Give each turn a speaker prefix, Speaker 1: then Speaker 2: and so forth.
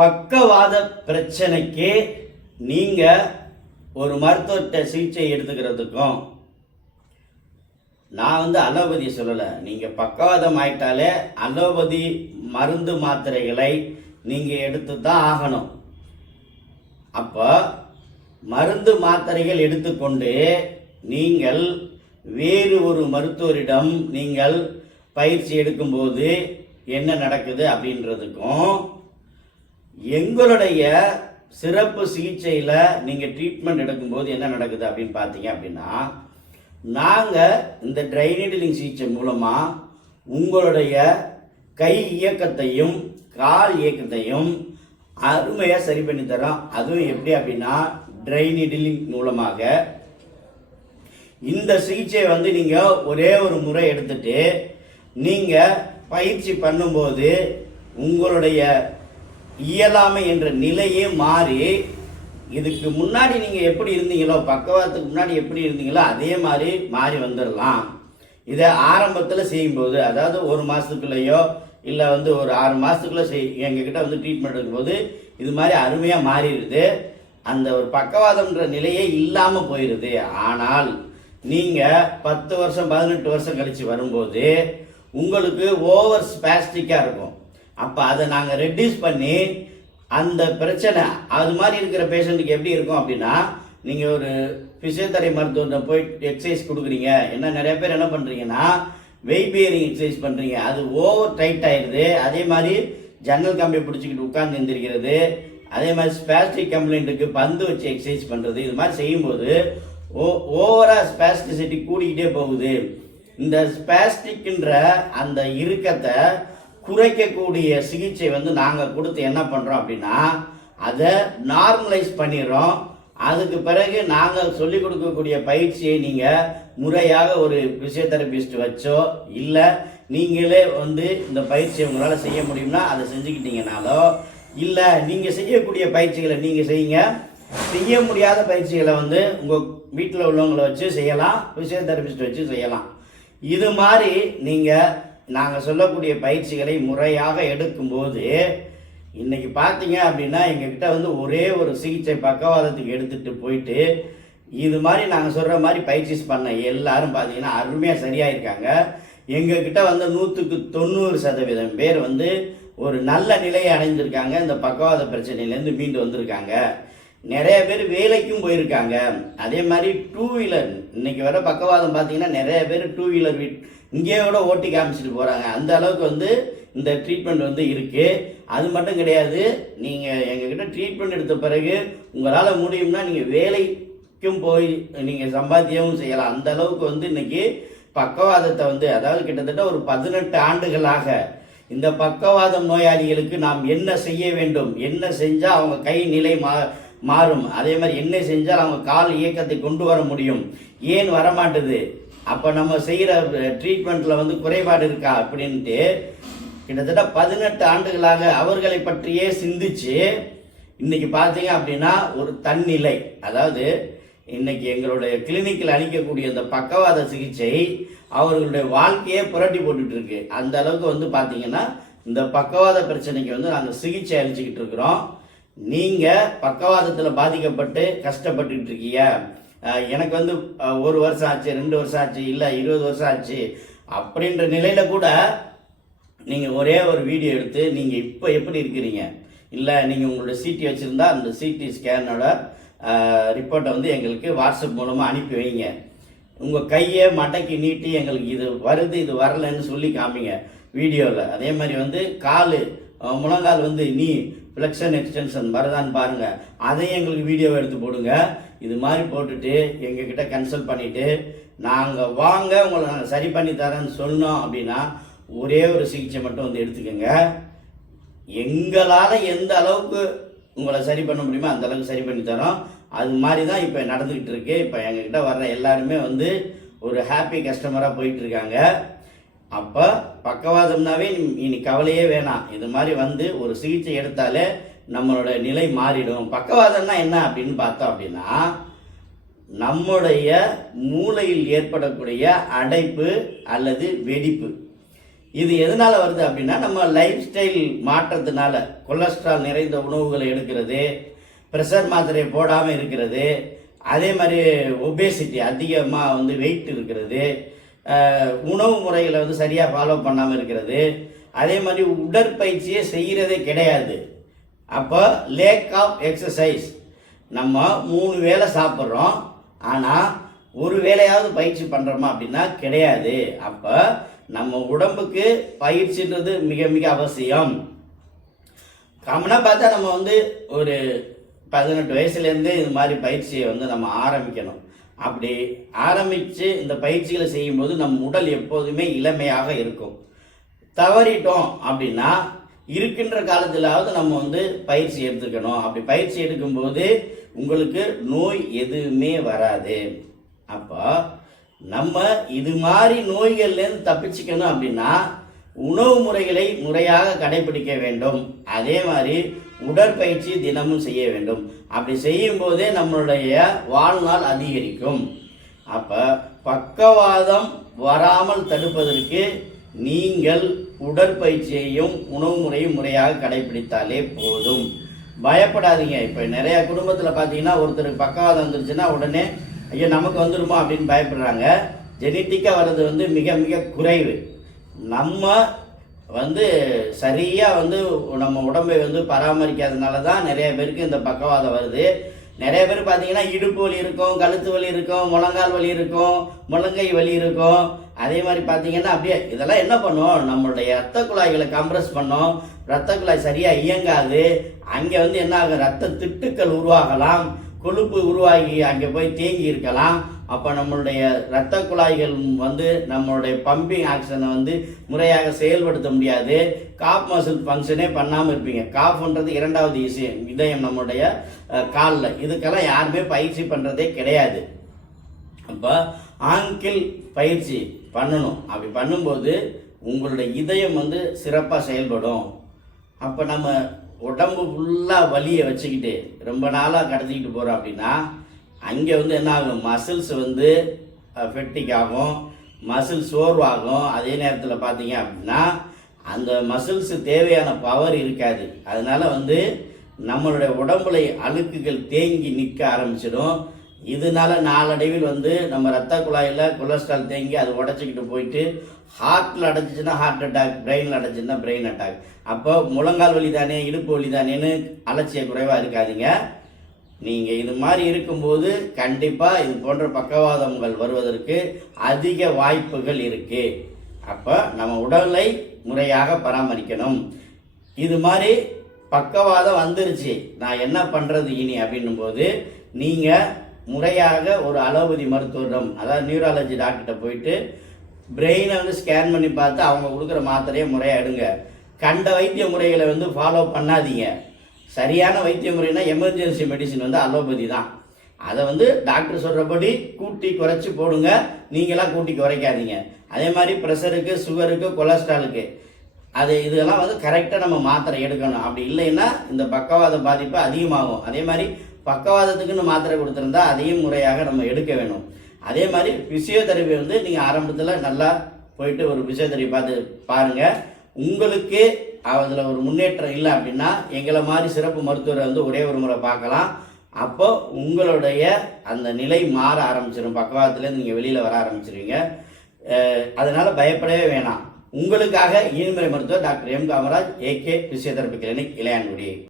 Speaker 1: பக்கவாத பிரச்சனைக்கு நீங்கள் ஒரு மருத்துவத்தை சிகிச்சை எடுத்துக்கிறதுக்கும் நான் வந்து அலோபதி சொல்லலை. நீங்கள் பக்கவாதம் ஆயிட்டாலே அலோபதி மருந்து மாத்திரைகளை நீங்கள் எடுத்து தான் ஆகணும். அப்போ மருந்து மாத்திரைகள் எடுத்துக்கொண்டு நீங்கள் வேறு ஒரு மருத்துவரிடம் நீங்கள் பயிற்சி எடுக்கும்போது என்ன நடக்குது அப்படின்றதுக்கும் எங்களுடைய சிறப்பு சிகிச்சையில் நீங்கள் ட்ரீட்மெண்ட் எடுக்கும்போது என்ன நடக்குது அப்படின்னு பார்த்தீங்க அப்படின்னா நாங்கள் இந்த ட்ரைனேடிலிங் சிகிச்சை மூலமாக உங்களுடைய கை இயக்கத்தையும் கால் இயக்கத்தையும் அருமையாக சரி பண்ணி தரோம். அதுவும் எப்படி அப்படின்னா ட்ரைனிடிலிங் மூலமாக. இந்த சிகிச்சையை வந்து நீங்கள் ஒரே ஒரு முறை எடுத்துட்டு நீங்கள் பயிற்சி பண்ணும்போது உங்களுடைய இயலாமை என்ற நிலையே மாறி இதுக்கு முன்னாடி நீங்கள் எப்படி இருந்தீங்களோ பக்கவாதத்துக்கு முன்னாடி எப்படி இருந்தீங்களோ அதே மாதிரி மாறி வந்துடலாம் இதை ஆரம்பத்தில் செய்யும்போது அதாவது ஒரு மாதத்துக்குள்ளேயோ இல்லை வந்து ஒரு ஆறு மாதத்துக்குள்ளே செய் எங்ககிட்ட வந்து ட்ரீட்மெண்ட் இருக்கும்போது இது மாதிரி அருமையாக மாறிடுது. அந்த ஒரு பக்கவாதம்ன்ற நிலையே இல்லாமல் போயிடுது ஆனால் நீங்கள் பத்து வருஷம் பதினெட்டு வருஷம் கழித்து வரும்போது உங்களுக்கு ஓவர் ஸ்பேஸ்டிக்காக இருக்கும். அப்போ அதை நாங்கள் ரெடியூஸ் பண்ணி அந்த பிரச்சனை அது மாதிரி இருக்கிற பேஷண்ட்டுக்கு எப்படி இருக்கும் அப்படின்னா நீங்கள் ஒரு ஃபிசியோதெரபி மருத்துவத்தை போய் எக்ஸசைஸ் கொடுக்குறீங்க. என்ன நிறைய பேர் என்ன பண்ணுறீங்கன்னா வெயிட் பியரிங் எக்ஸசைஸ் பண்ணுறீங்க அது ஓவர் டைட் ஆயிடுது. அதே மாதிரி ஜன்னல் கம்பி பிடிச்சிக்கிட்டு உட்கார்ந்து எந்திரிக்கிறது. அதே மாதிரி ஸ்பாஸ்டிக் கம்ப்ளைண்ட்டுக்கு பந்து வச்சு எக்ஸசைஸ் பண்ணுறது இது மாதிரி செய்யும்போது ஓ ஓவராக ஸ்பாஸ்டிசிட்டி கூடிக்கிட்டே போகுது. இந்த ஸ்பேஸ்டிக்ன்ற அந்த இறுக்கத்தை குறைக்கக்கூடிய சிகிச்சை வந்து நாங்கள் கொடுத்து என்ன பண்ணுறோம் அப்படின்னா அதை நார்மலைஸ் பண்ணிடுறோம். அதுக்கு பிறகு நாங்கள் சொல்லிக் கொடுக்கக்கூடிய பயிற்சியை நீங்கள் முறையாக ஒரு பிசியோதெரபிஸ்ட் வச்சோ இல்லை நீங்களே வந்து இந்த பயிற்சியை உங்களால் செய்ய முடியும்னா அதை செஞ்சுக்கிட்டீங்கனாலோ இல்லை நீங்கள் செய்யக்கூடிய பயிற்சிகளை நீங்கள் செய்யுங்க. செய்ய முடியாத பயிற்சிகளை வந்து உங்கள் வீட்டில் உள்ளவங்களை வச்சு செய்யலாம் பிசியோதெரபிஸ்ட் வச்சு செய்யலாம். இது மாதிரி நீங்கள் நாங்கள் சொல்லக்கூடிய பயிற்சிகளை முறையாக எடுக்கும்போது இன்னைக்கு பார்த்தீங்க அப்படின்னா எங்ககிட்ட வந்து ஒரே ஒரு சிகிச்சை பக்கவாதத்துக்கு எடுத்துட்டு போயிட்டு இது மாதிரி நாங்கள் சொல்கிற மாதிரி பயிற்சி பண்ண எல்லாரும் பார்த்தீங்கன்னா அருமையாக சரியாக இருக்காங்க எங்ககிட்ட வந்து நூற்றுக்கு தொண்ணூறு சதவீதம் பேர் வந்து ஒரு நல்ல நிலையை அடைஞ்சிருக்காங்க. இந்த பக்கவாத பிரச்சனையிலேருந்து மீண்டு வந்திருக்காங்க. நிறைய பேர் வேலைக்கும் போயிருக்காங்க. அதே மாதிரி டூ வீலர் இன்னைக்கு வர பக்கவாதம் பார்த்தீங்கன்னா நிறைய பேர் டூ வீலர் வீட் இங்கேயே கூட ஓட்டி காமிச்சிட்டு போகிறாங்க அந்த அளவுக்கு வந்து இந்த ட்ரீட்மெண்ட் வந்து இருக்குது அது மட்டும் கிடையாது நீங்கள் எங்ககிட்ட ட்ரீட்மெண்ட் எடுத்த பிறகு உங்களால் முடியும்னா நீங்கள் வேலைக்கும் போய் நீங்கள் சம்பாத்தியமும் செய்யலாம். அந்த அளவுக்கு வந்து இன்றைக்கி பக்கவாதத்தை வந்து அதாவது கிட்டத்தட்ட ஒரு பதினெட்டு ஆண்டுகளாக இந்த பக்கவாதம் நோயாளிகளுக்கு நாம் என்ன செய்ய வேண்டும்? என்ன செஞ்சால் அவங்க கை நிலை மா மாறும்? அதே மாதிரி என்ன செஞ்சால் அவங்க கால் இயக்கத்தை கொண்டு வர முடியும்? ஏன் வரமாட்டுது? அப்போ நம்ம செய்கிற ட்ரீட்மெண்ட்டில் வந்து குறைபாடு இருக்கா அப்படின்ட்டு கிட்டத்தட்ட பதினெட்டு ஆண்டுகளாக அவர்களை பற்றியே சிந்திச்சு இன்னைக்கு பார்த்தீங்க அப்படின்னா ஒரு தன்னிலை. அதாவது இன்னைக்கு எங்களுடைய கிளினிக்கில் அளிக்கக்கூடிய இந்த பக்கவாத சிகிச்சை அவர்களுடைய வாழ்க்கையே புரட்டி போட்டுட்டு இருக்கு. அந்த அளவுக்கு வந்து பார்த்தீங்கன்னா இந்த பக்கவாத பிரச்சனைக்கு வந்து நாங்கள் சிகிச்சை அளிச்சுக்கிட்டு இருக்கிறோம். நீங்கள் பக்கவாதத்தில் பாதிக்கப்பட்டு கஷ்டப்பட்டுட்டு இருக்கீங்க. எனக்கு வந்து ஒரு வருஷம் ஆச்சு ரெண்டு வருஷம் ஆச்சு இல்லை இருபது வருஷம் ஆச்சு அப்படின்ற நிலையில் கூட நீங்கள் ஒரே ஒரு வீடியோ எடுத்து நீங்கள் இப்போ எப்படி இருக்கிறீங்க? இல்லை நீங்கள் உங்களோட சிடி வச்சுருந்தா அந்த சிடி ஸ்கேனோட ரிப்போர்ட்டை வந்து எங்களுக்கு வாட்ஸ்அப் மூலமாக அனுப்பி வைங்க. உங்கள் கையை மடக்கி நீட்டி எங்களுக்கு இது வருது இது வரலைன்னு சொல்லி காமிங்க வீடியோவில் அதே மாதிரி வந்து கால் முழங்கால் வந்து நீ ஃப்ளெக்ஷன் எக்ஸ்டென்ஷன் வருதான்னு பாருங்கள் அதையும் எங்களுக்கு வீடியோவை எடுத்து போடுங்க. இது மாதிரி போட்டுட்டு எங்ககிட்ட கன்சல்ட் பண்ணிவிட்டு நாங்கள் வாங்க உங்களை நாங்கள் சரி பண்ணி தரேன்னு சொன்னோம் அப்படின்னா ஒரே ஒரு சிகிச்சை மட்டும் வந்து எடுத்துக்கோங்க. எங்களால் எந்த அளவுக்கு உங்களை சரி பண்ண முடியுமோ அந்த அளவுக்கு சரி பண்ணி தரோம். அது மாதிரி தான் இப்போ நடந்துக்கிட்டு இருக்கு. இப்போ எங்ககிட்ட வர்ற எல்லாருமே வந்து ஒரு ஹாப்பி கஸ்டமராக போயிட்டுருக்காங்க அப்போ பக்கவாதம்னாவே இனி- கவலையே வேணாம் இது மாதிரி வந்து ஒரு சிகிச்சை எடுத்தாலே நம்மளோட நிலை மாறிடும். பக்கவாதம்னா என்ன அப்படின்னு பார்த்தோம் அப்படின்னா நம்முடைய மூளையில் ஏற்படக்கூடிய அடைப்பு அல்லது வெடிப்பு. இது எதனால் வருது அப்படின்னா நம்ம லைஃப் ஸ்டைல் மாற்றத்தினால கொலஸ்ட்ரால் நிறைந்த உணவுகளை எடுக்கிறது ப்ரெஷர் மாத்திரை போடாமல் இருக்கிறது அதே மாதிரி ஒபேசிட்டி அதிகமாக வந்து வெயிட் இருக்கிறது உணவு முறைகளை வந்து சரியாக ஃபாலோ பண்ணாமல் இருக்கிறது. அதே மாதிரி உடற்பயிற்சியே செய்கிறதே கிடையாது. அப்போ லேக் ஆஃப் எக்ஸசைஸ் நம்ம மூணு வேளை சாப்பிட்றோம். ஆனால் ஒரு வேளையாவது பயிற்சி பண்ணுறோமா அப்படின்னா கிடையாது. அப்போ நம்ம உடம்புக்கு பயிற்சின்றது மிக மிக அவசியம். காமனாக பார்த்தா நம்ம வந்து ஒரு பதினெட்டு வயசுலேருந்து இது மாதிரி பயிற்சியை வந்து நம்ம ஆரம்பிக்கணும். அப்படி ஆரம்பித்து இந்த பயிற்சிகளை செய்யும்போது நம் உடல் எப்போதுமே இளமையாக இருக்கும். தவறிட்டோம் அப்படின்னா இருக்கின்ற காலத்திலாவது நம்ம வந்து பயிற்சி எடுத்துக்கணும். அப்படி பயிற்சி எடுக்கும்போது உங்களுக்கு நோய் எதுவுமே வராது. அப்போ நம்ம இது மாதிரி நோய்கள்லேருந்து தப்பிச்சுக்கணும் அப்படின்னா உணவு முறைகளை முறையாக கடைபிடிக்க வேண்டும். அதே மாதிரி உடற்பயிற்சி தினமும் செய்ய வேண்டும். அப்படி செய்யும் போதே நம்மளுடைய வாழ்நாள் அதிகரிக்கும். அப்போ பக்கவாதம் வராமல் தடுப்பதற்கு நீங்கள் உடற்பயிற்சியையும் உணவு முறையும் முறையாக கடைபிடித்தாலே போதும். பயப்படாதீங்க. இப்போ நிறைய குடும்பத்தில் பார்த்தீங்கன்னா ஒருத்தருக்கு பக்கவாதம் வந்துருச்சுன்னா உடனே ஐயோ நமக்கு வந்துருமா? அப்படின்னு பயப்படுறாங்க. ஜெனட்டிக்காக வர்றது வந்து மிக மிக குறைவு. நம்ம வந்து சரியாக வந்து நம்ம உடம்பை வந்து பராமரிக்காதனால தான் நிறைய பேருக்கு இந்த பக்கவாதம் வருது. நிறைய பேர் பார்த்தீங்கன்னா இடுப்பு வலி இருக்கும் கழுத்து வலி இருக்கும் முழங்கால் வலி இருக்கும் முழங்கை வலி இருக்கும். அதே மாதிரி பார்த்தீங்கன்னா அப்படியே இதெல்லாம் என்ன பண்ணும்? நம்மளுடைய ரத்த குழாய்களை கம்ப்ரஸ் பண்ணோம். ரத்த குழாய் சரியாக இயங்காது. அங்கே வந்து என்ன ஆகும்? ரத்த திட்டுக்கள் உருவாகலாம். கொழுப்பு உருவாகி அங்கே போய் தேங்கி இருக்கலாம். அப்போ நம்மளுடைய இரத்த குழாய்கள் வந்து நம்மளுடைய பம்பிங் ஆக்ஷனை வந்து முறையாக செயல்படுத்த முடியாது. காப் மசில் ஃபங்க்ஷனே பண்ணாமல் இருப்பீங்க. காஃப்ன்றது இரண்டாவது விஷயம் இதயம் நம்மளுடைய காலில். இதுக்கெல்லாம் யாருமே பயிற்சி பண்ணுறதே கிடையாது. அப்போ ஆங்கிள் பயிற்சி பண்ணணும். அப்படி பண்ணும்போது உங்களுடைய இதயம் வந்து சிறப்பாக செயல்படும். அப்போ நம்ம உடம்பு ஃபுல்லாக வலியை வச்சுக்கிட்டு ரொம்ப நாளாக கடத்திக்கிட்டு போகிறோம் அப்படின்னா அங்கே வந்து என்ன ஆகும்? மசில்ஸ் வந்து ஃபெட்டிக் ஆகும். மசில் சோர்வாகும். அதே நேரத்தில் பார்த்தீங்க அப்படின்னா அந்த மசில்ஸு தேவையான பவர் இருக்காது. அதனால் வந்து நம்மளுடைய உடம்புல அழுக்குகள் தேங்கி நிற்க ஆரம்பிச்சிடும். இதனால நாளடைவில் வந்து நம்ம ரத்த குழாயில் கொலஸ்ட்ரால் தேங்கி அது உடச்சிக்கிட்டு போயிட்டு ஹார்ட்டில் அடைச்சிச்சுன்னா ஹார்ட் அட்டாக் பிரெயினில் அடைச்சிச்சுன்னா பிரெயின் அட்டாக் அப்போ முழங்கால் வலி தானே இடுப்பு வலி தானேன்னு அலட்சிய குறைவாக இருக்காதீங்க. நீங்கள் இது மாதிரி இருக்கும்போது கண்டிப்பாக இது போன்ற பக்கவாதங்கள் வருவதற்கு அதிக வாய்ப்புகள் இருக்குது அப்போ நம்ம உடலை முறையாக பராமரிக்கணும். இது மாதிரி பக்கவாதம் வந்துருச்சு. நான் என்ன பண்ணுறது இனி அப்படின்னும் போது நீங்கள் முறையாக ஒரு அலோபதி மருத்துவரிடம் அதாவது நியூராலஜி டாக்டர்கிட்ட போயிட்டு பிரெயினை வந்து ஸ்கேன் பண்ணி பார்த்து அவங்க கொடுக்குற மாத்திரையை முறையாக எடுங்க. கண்ட வைத்திய முறைகளை வந்து ஃபாலோ பண்ணாதீங்க. சரியான வைத்திய முறைனா எமர்ஜென்சி மெடிசின் வந்து அலோபதி தான். அதை வந்து டாக்டர் சொல்கிறபடி கூட்டி குறைச்சி போடுங்க. நீங்களாம் கூட்டி குறைக்காதீங்க. அதே மாதிரி ப்ரெஷருக்கு சுகருக்கு கொலஸ்ட்ராலுக்கு அது இதெல்லாம் வந்து கரெக்டாக நம்ம மாத்திரை எடுக்கணும். அப்படி இல்லைன்னா இந்த பக்கவாத பாதிப்பு அதிகமாகும். அதே மாதிரி பக்கவாதத்துக்குன்னு மாத்திரை கொடுத்துருந்தா அதையும் முறையாக நம்ம எடுக்க வேணும். அதே மாதிரி ஃபிசியோதெரபி வந்து நீங்கள் ஆரம்பத்தில் நல்லா போயிட்டு ஒரு பிசியோதெரபி பார்த்து பாருங்கள் உங்களுக்கு அதில் ஒரு முன்னேற்றம் இல்லை அப்படின்னா எங்களை மாதிரி சிறப்பு மருத்துவரை வந்து ஒரே ஒரு முறை பார்க்கலாம். அப்போ உங்களுடைய அந்த நிலை மாற ஆரம்பிச்சிடும் பக்கவாதத்துலேருந்து நீங்கள் வெளியில் வர ஆரம்பிச்சிருவீங்க. அதனால் பயப்படவே வேணாம். உங்களுக்காக இயன்முறை மருத்துவர் doctor M Kamaraj AK physiotherapy clinic Ilayangudi.